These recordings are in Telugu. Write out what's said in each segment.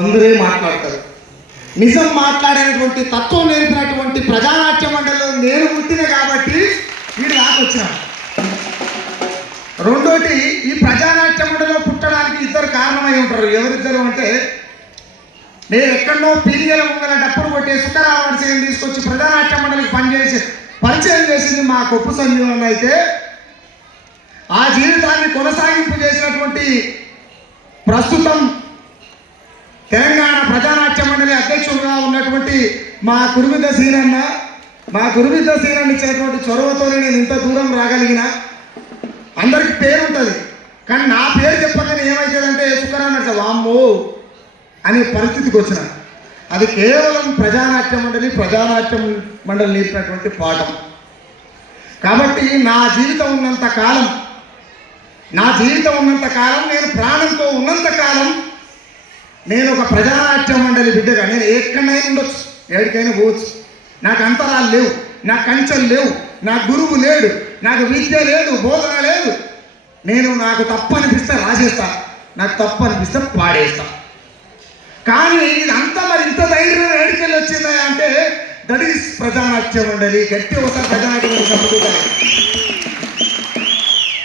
అందరే మాట్లాడతారు. నిజం మాట్లాడేటువంటి తత్వం నేర్పినటువంటి ప్రజానాట్య మండలిలో నేను పుట్టిన కాబట్టి వీడు రాకొచ్చాను. రెండోటి, ఈ ప్రజానాట్య మండలిలో పుట్టడానికి ఇద్దరు కారణమై ఉంటారు. ఎవరిద్దరు అంటే, నేను ఎక్కడో పీరియల ముంగల డప్పులు కొట్టే సుఖరామణ్యం తీసుకొచ్చి ప్రజానాట్య మండలికి పరిచయం చేసింది మా కొప్పు సంజీవన్ అయితే, ఆ జీవితాన్ని కొనసాగింపు చేసినటువంటి ప్రస్తుతం తెలంగాణ ప్రజానాట్య మండలి అధ్యక్షుడుగా ఉన్నటువంటి మా కురుమిద్ద సీనన్న ఇచ్చినటువంటి చొరవతోనే నేను ఇంత దూరం రాగలిగిన. అందరికి పేరు ఉంటుంది, కానీ నా పేరు చెప్పగానే ఏమవుతుందంటే సుఖరామణ్య వామ్మో అనే పరిస్థితికి వచ్చిన. అది కేవలం ప్రజానాట్య మండలి నేర్పినటువంటి పాఠం. కాబట్టి నా జీవితం ఉన్నంత కాలం నేను ప్రాణంతో ఉన్నంత కాలం నేను ఒక ప్రజానాట్య మండలి బిడ్డగా నేను ఎక్కడైనా ఉండొచ్చు, ఎక్కడికైనా పోవచ్చు. నాకు అంతరాలు లేవు, నాకు కంచెలు లేవు, నాకు గురువు లేడు, నాకు విద్య లేదు, బోధన లేదు. నాకు తప్పు అనిపిస్తే రాసేస్తా, నాకు తప్పు అనిపిస్తే పాడేస్తా. కానీ ఇదంతా మరి ఇంత ధైర్యం ఏడికెళ్ళి వచ్చిందా అంటే దట్ ఈస్ ప్రజానాట్య మండలి. గట్టి ఒకసారి ప్రజానాట్య మండలి చెప్పుకుంటాను.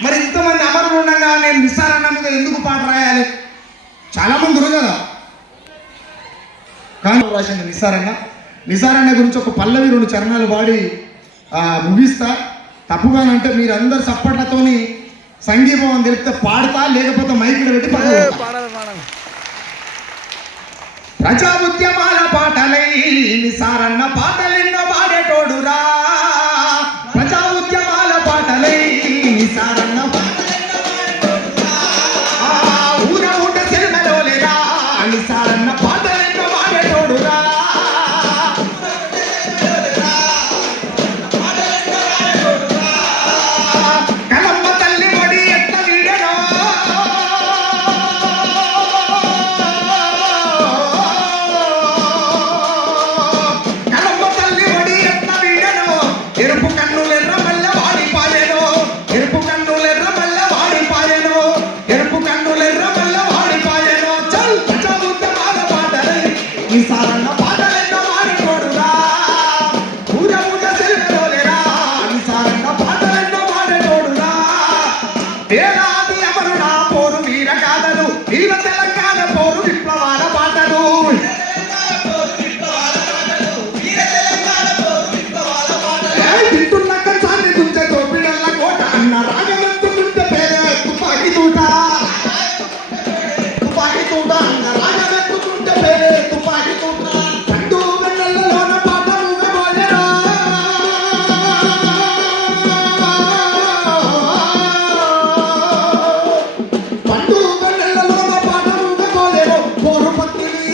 మరి ఇంతమంది అమరులు ఉండగా నేను నిసారన్న మీద ఎందుకు పాట రాయాలి? చాలా మంది ఉన్నారు కదా. కానీ రాసింది నిసారన్న గురించి ఒక పల్లవి 2 చరణాలు పాడి ముగిస్తా. తప్పుగానంటే మీరు అందరు సప్పట్లతోని సంగీభావం తెలిపితే పాడతా, లేకపోతే మైకులు పెట్టి ప్రజా ఉద్యమాల పాటలై నిసారన్న పాటలెన్నో పాడేటోడురా. ప్రజా ఉద్యమాల పాటలై నిసారన్న ఊర ఊట సినిమలో లేదా నిసారన్న పాటలెన్నో పాడేటోడురా. కలమ్మ తల్లి ఒడి ఎట్ల వీడెనో, కలమ్మ తల్లి ఒడి ఎట్ల వీడెనో, ఎరుపు కన్నులెర్ర మల్ల వాడిపాయెనో, ఎరుపు కన్నులెర్ర మల్ల వాడిపాయెనో, ఎరుపు కన్నులెర్ర మల్ల వాడిపాయెనో. చల్ ప్రజా ఉద్యమాల పాటలై నిసారన్న పాటలెన్నో వాడిపోడురా. ఊర ఊట సెలవులో లేరా నిసారన్న పాటలెన్నో వాడేటోడురా. వేలాది అమరుడా పోరు వీర గాథలు, వీర తెలంగాణ పోరు విప్లవాల పాటలు. తింటున్న కంచాన్ని తుంచే తోపిడల్ల కోట అన్న రాగమెత్తుకుంటే పేరే తుపాకి తూట అన్న రాగమెత్తుకుంటే పేరే తుపాకి తూట. పండు వెన్నెలలోన పాట ఊగబోయెరా, పండు వెన్నెలలోన పాట ఊగబోయెరో. పోరు పత్తిని